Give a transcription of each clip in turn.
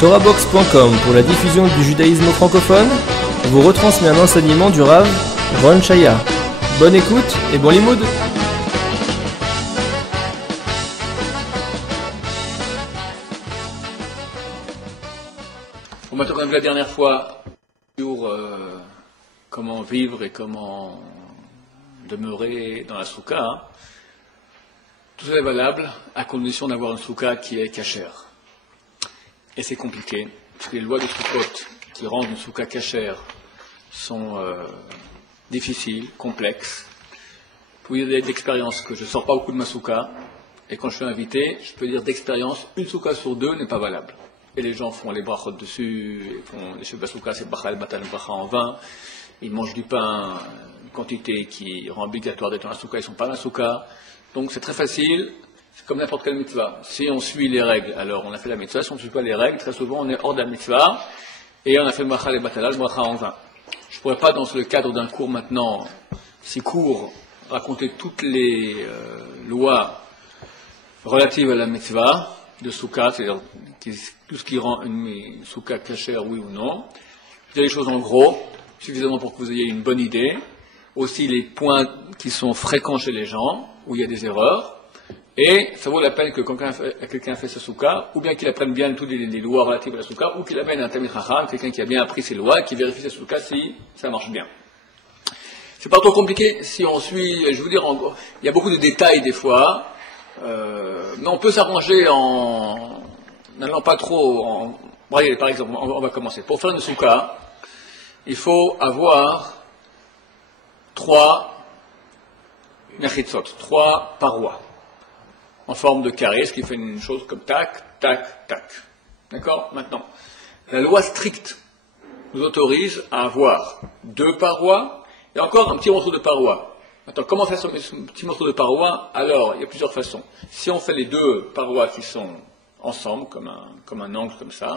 TorahBox.com pour la diffusion du judaïsme francophone vous retransmet un enseignement du Rav Ron Shaya. Bonne écoute et bon limoud. Bon, maintenant qu'on a vu la dernière fois sur comment vivre et comment demeurer dans la souka, hein, tout ça est valable à condition d'avoir une souka qui est cachère. Et c'est compliqué, parce que les lois de Soukot qui rendent une souka cachère sont difficiles, complexes. Pour vous dire d'expérience que je ne sors pas beaucoup de ma souka, et quand je suis invité, je peux dire d'expérience, une souka sur deux n'est pas valable. Et les gens font les brachot dessus, ils font les chefs souka, c'est bachal, batal, bracha en vin, ils mangent du pain, une quantité qui rend obligatoire d'être dans la souka, ils ne sont pas dans la souka. Donc c'est très facile. C'est comme n'importe quelle mitzvah. Si on suit les règles, alors on a fait la mitzvah. Si on ne suit pas les règles, très souvent on est hors de la mitzvah et on a fait le bracha et batalal, le bracha en vain. Je ne pourrais pas, dans le cadre d'un cours maintenant, si court, raconter toutes les lois relatives à la mitzvah de soukha, c'est-à-dire tout ce qui rend une soukha cachère, oui ou non. Je dis les choses en gros, suffisamment pour que vous ayez une bonne idée. Aussi les points qui sont fréquents chez les gens, où il y a des erreurs. Et ça vaut la peine que quand quelqu'un fait sa souka, ou bien qu'il apprenne bien toutes les lois relatives à la souka, ou qu'il amène un tamid chacham, quelqu'un qui a bien appris ses lois, qui vérifie sa souka si ça marche bien. C'est pas trop compliqué si on suit, je vais vous dire, il y a beaucoup de détails des fois, mais on peut s'arranger en n'allant pas trop Voyez, par exemple, on va commencer. Pour faire une souka, il faut avoir 3 mechitsot, 3 parois, en forme de carré, ce qui fait une chose comme tac, tac, tac. D'accord? Maintenant, la loi stricte nous autorise à avoir 2 parois et encore un petit morceau de paroi. Maintenant, comment faire ce petit morceau de paroi? Alors, il y a plusieurs façons. Si on fait les 2 parois qui sont ensemble, comme un angle comme ça,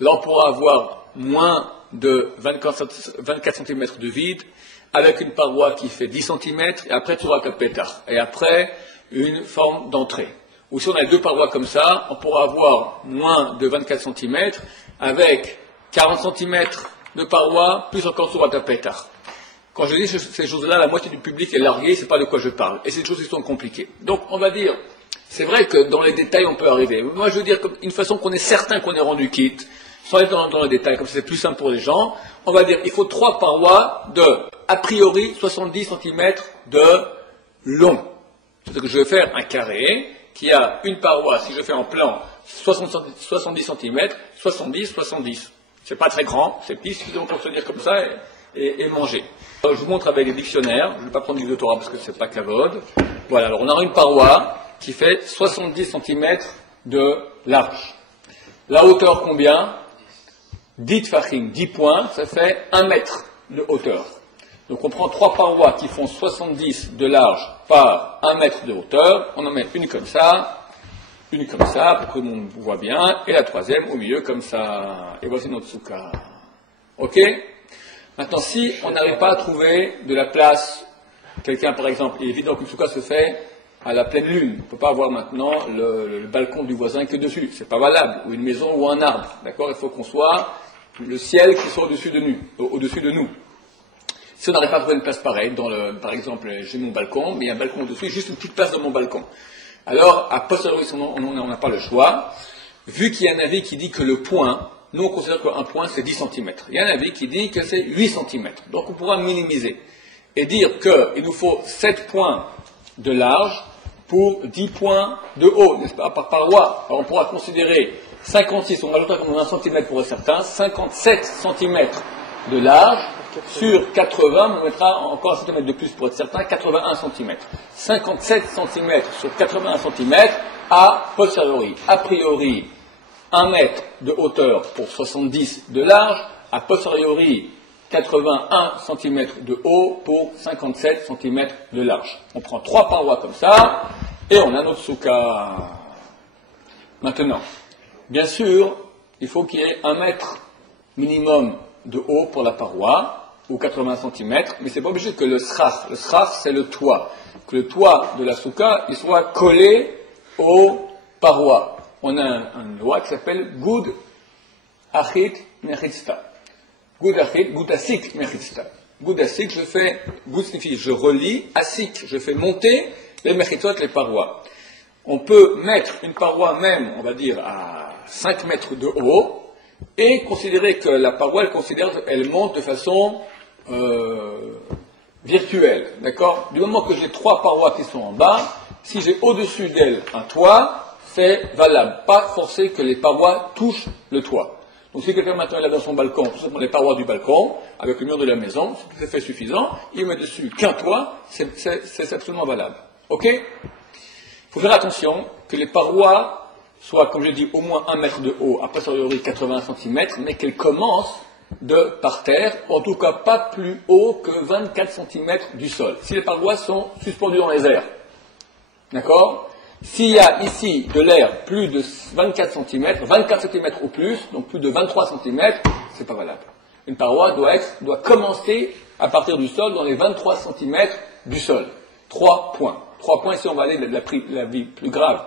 là on pourra avoir moins de 24 cm de vide, avec une paroi qui fait 10 cm, et après tu auras un pétard, et après une forme d'entrée. Ou si on a 2 parois comme ça, on pourra avoir moins de 24 cm, avec 40 cm de paroi, plus encore sur un pétard. Quand je dis ces choses-là, la moitié du public est largué, c'est pas de quoi je parle. Et c'est des choses qui sont compliquées. Donc on va dire, c'est vrai que dans les détails on peut arriver. Moi je veux dire, une façon qu'on est certain qu'on est rendu quitte, sans être dans les détails, comme c'est plus simple pour les gens, on va dire il faut 3 parois de, a priori, 70 cm de long. C'est-à-dire que je vais faire un carré qui a une paroi, si je fais en plan, 70 cm, 70, 70. C'est pas très grand, c'est petit, suffisamment pour se dire comme ça et manger. Alors, je vous montre avec les dictionnaires, je ne vais pas prendre du doctorat parce que c'est pas cavode. Voilà, alors on aura une paroi qui fait 70 cm de large. La hauteur combien? 10 tfachim, 10 points, ça fait 1 mètre de hauteur. Donc on prend 3 parois qui font 70 de large par 1 mètre de hauteur, on en met une comme ça, pour que tout le monde voit bien, et la troisième au milieu comme ça. Et voici notre souka. Ok? Maintenant, si on n'arrive pas à trouver de la place, quelqu'un par exemple, il est évident qu'une souka se fait à la pleine lune. On ne peut pas avoir maintenant le balcon du voisin que dessus. C'est pas valable. Ou une maison ou un arbre. D'accord? Il faut qu'on soit le ciel qui soit au-dessus de nous. Si on n'arrive pas à trouver une place pareille, par exemple, j'ai mon balcon, mais il y a un balcon au-dessus, juste une petite place dans mon balcon. Alors, à posteriori, on n'a pas le choix. Vu qu'il y a un avis qui dit que le point, nous on considère qu'un point c'est 10 cm. Il y a un avis qui dit que c'est 8 cm. Donc on pourra minimiser. Et dire qu'il nous faut 7 points de large pour 10 points de haut, n'est-ce pas, par paroi. Alors on pourra considérer 56, on rajoutera comme 1 cm pour être certain, 57 cm de large sur 80, on mettra encore 1 cm de plus pour être certain, 81 cm. 57 cm sur 81 cm à posteriori. A priori, 1 mètre de hauteur pour 70 de large, a posteriori 81 cm de haut pour 57 cm de large. On prend 3 parois comme ça, et on a notre souka. Maintenant, bien sûr, il faut qu'il y ait 1 mètre minimum de haut pour la paroi, ou 80 cm, mais c'est pas obligé que le srach c'est le toit, que le toit de la souka il soit collé aux parois. On a une loi qui s'appelle Good achit mechitzta. Gud achit, gud asik mechitzta. Gud asik, je fais, gud signifie je relie, asik, je fais monter les mechitzot, les parois. On peut mettre une paroi même, on va dire, à 5 mètres de haut, et considérer que la paroi, elle monte de façon virtuelle, d'accord? Du moment que j'ai 3 parois qui sont en bas, si j'ai au-dessus d'elles un toit, c'est valable. Pas forcé que les parois touchent le toit. Donc si quelqu'un maintenant est dans son balcon, tout simplement les parois du balcon, avec le mur de la maison, c'est fait suffisant, il met dessus qu'un toit, c'est absolument valable. Ok? Il faut faire attention que les parois soient, comme je dis, au moins 1 mètre de haut, a posteriori 80 cm, mais qu'elles commencent par terre, en tout cas pas plus haut que 24 cm du sol. Si les parois sont suspendues dans les airs. D'accord? S'il y a ici de l'air plus de 24 cm ou plus, donc plus de 23 cm, c'est pas valable. Une paroi doit commencer à partir du sol dans les 23 cm du sol. 3 points. 3 points, ici on va aller de la vie plus grave.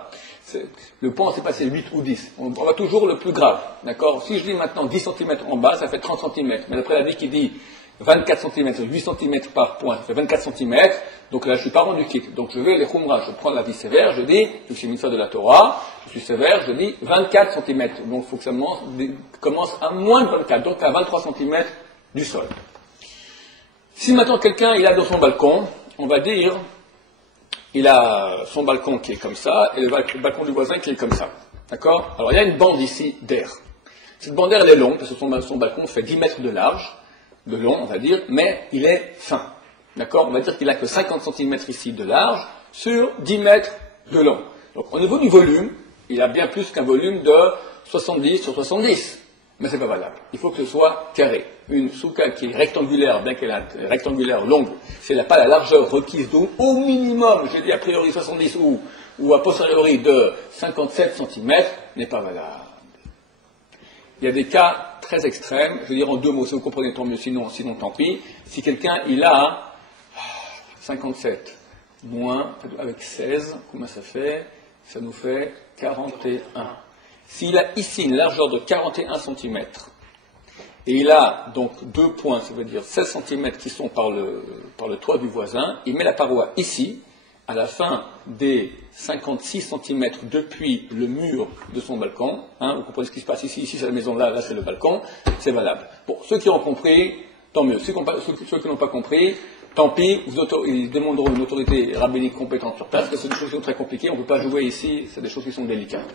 Le point, c'est pas c'est 8 ou 10. On va toujours le plus grave. D'accord? Si je dis maintenant 10 cm en bas, ça fait 30 cm. Mais d'après la vie qui dit 24 cm, 8 cm par point, ça fait 24 cm. Donc là, je suis pas rendu quitte. Donc je vais les khumra, je prends la vie sévère, je dis, je suis mitzvah de la Torah, je suis sévère, je dis 24 cm. Donc il faut que ça commence à moins de 24, donc à 23 cm du sol. Si maintenant quelqu'un, il a dans son balcon, on va dire, il a son balcon qui est comme ça, et le balcon du voisin qui est comme ça. D'accord? Alors il y a une bande ici d'air. Cette bande d'air, elle est longue, parce que son balcon fait 10 mètres de large, de long, on va dire, mais il est fin. D'accord? On va dire qu'il n'a que 50 cm ici de large sur 10 mètres de long. Donc au niveau du volume, il a bien plus qu'un volume de 70 sur 70. Mais c'est pas valable. Il faut que ce soit carré. Une souka qui est rectangulaire, bien qu'elle est rectangulaire longue, si elle n'a pas la largeur requise d'au minimum, j'ai dit a priori 70 ou a posteriori de 57 cm, n'est pas valable. Il y a des cas très extrêmes, je veux dire en 2 mots, si vous comprenez tant mieux, sinon tant pis. Si quelqu'un, il a 57 moins, avec 16, comment ça fait? Ça nous fait 41. S'il a ici une largeur de 41 cm, et il a donc 2 points, ça veut dire 16 cm qui sont par le toit du voisin, il met la paroi ici, à la fin des 56 cm depuis le mur de son balcon, vous comprenez ce qui se passe ici c'est la maison, là c'est le balcon, c'est valable. Bon, ceux qui ont compris, tant mieux. Ceux qui n'ont pas compris, tant pis, ils demanderont une autorité rabbinique compétente sur place, parce que c'est des choses qui sont très compliquées, on ne peut pas jouer ici, c'est des choses qui sont délicates.